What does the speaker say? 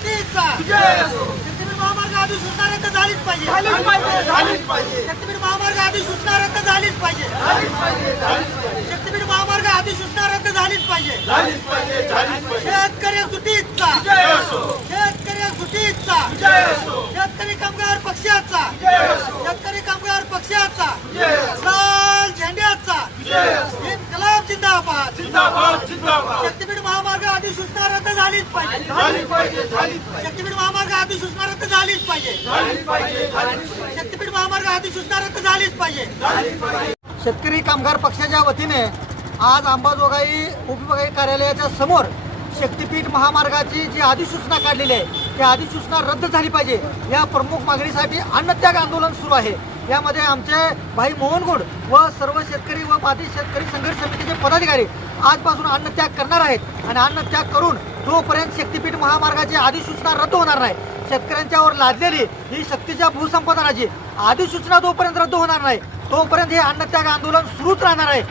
सुटीचा शक्तीपीठ महामार्ग आधी सूचना रद्द झालीच पाहिजे. शक्तीपीठ महामार्ग आधी रद्द झालीच पाहिजे. शक्तीपीठ महामार्ग आधी रद्द झालीच पाहिजे. शेतकरी सुटीचा शेतकरी सुटीचा शेतकरी कामगार पक्षाचा. महामार्ग आधी सूचना रद्द झालीच पाहिजे. शक्तीपीठ महामार्ग आधी सूचना रद्द झालीच पाहिजे शक्तीपीठ महामार्ग आधी सूचना रद्द झालीच पाहिजे. झालीच पाहिजे. शेतकरी कामगार पक्षाच्या वतीने आज अंबाजोगाई उपविभागीय कार्यालयाच्या समोर शक्तीपीठ महामार्गाची जी अधिसूचना काढलेली आहे ती अधिसूचना रद्द झाली पाहिजे. या प्रमुख मागणीसाठी अन्नत्याग आंदोलन सुरू आहे. यामध्ये आमचे भाई मोहनगुड व सर्व शेतकरी व माती शेतकरी संघर्ष समितीचे पदाधिकारी आजपासून अन्नत्याग करणार आहेत. आणि अन्नत्याग करून जोपर्यंत शक्तीपीठ महामार्गाची अधिसूचना रद्द होणार नाही शेतकऱ्यांच्यावर लादलेली ही शक्तीच्या भूसंपादनाची अधिसूचना जोपर्यंत रद्द होणार नाही तोपर्यंत हे अन्नत्याग आंदोलन सुरूच राहणार आहे.